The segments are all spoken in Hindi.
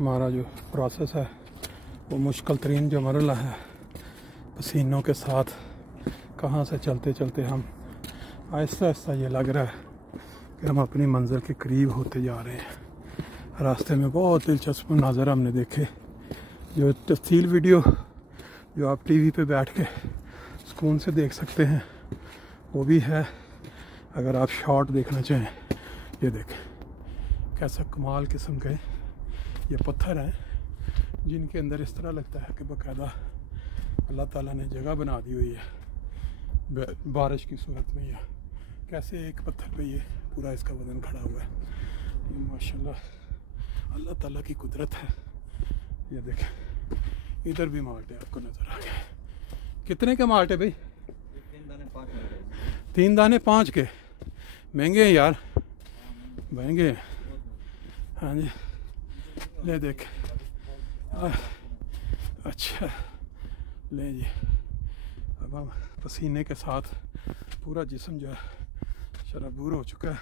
हमारा जो प्रोसेस है वो मुश्किल तरीन जो मरला है, पसीनों के साथ कहाँ से चलते चलते हम आहिस्ता आहिस्ता ये लग रहा है कि हम अपनी मंजिल के करीब होते जा रहे हैं। रास्ते में बहुत दिलचस्प मंज़र हमने देखे, जो तफसील वीडियो जो आप टीवी पे बैठ के सुकून से देख सकते हैं वो भी है। अगर आप शॉर्ट देखना चाहें, ये देखें कैसा कमाल किस्म के ये पत्थर हैं जिनके अंदर इस तरह लगता है कि बाकायदा अल्लाह ताला ने जगह बना दी हुई है बारिश की सूरत में। या कैसे एक पत्थर पे ये पूरा इसका वजन खड़ा हुआ है। ये माशाल्लाह अल्लाह ताला की कुदरत है। ये देखें इधर भी माल्टे आपको नज़र आ गए। कितने के माल्टे भाई? 3 दाने 5 के। महंगे हैं यार, महंगे हैं। हाँ जी, ले देख। अच्छा ले जी, अब हम पसीने के साथ पूरा जिस्म जो है शराबूर हो चुका है।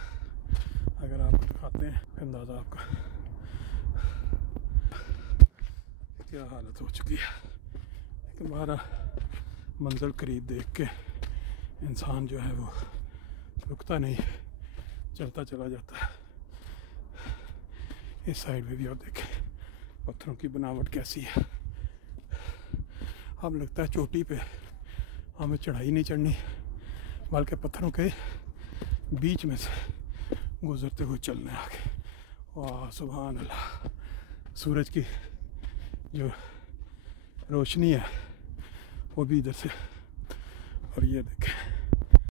अगर आप खाते हैं अंदाज़ा आपका क्या हालत हो चुकी है। लेकिन हमारा मंजिल करीब देख के इंसान जो है वो रुकता नहीं, चलता चला जाता है। इस साइड में भी आप देखें पत्थरों की बनावट कैसी है। अब लगता है चोटी पे हमें चढ़ाई नहीं चढ़नी, बल्कि पत्थरों के बीच में से गुजरते हुए चलने आगे। वाह सुभान अल्लाह, सूरज की जो रोशनी है वो भी इधर से। और ये देखें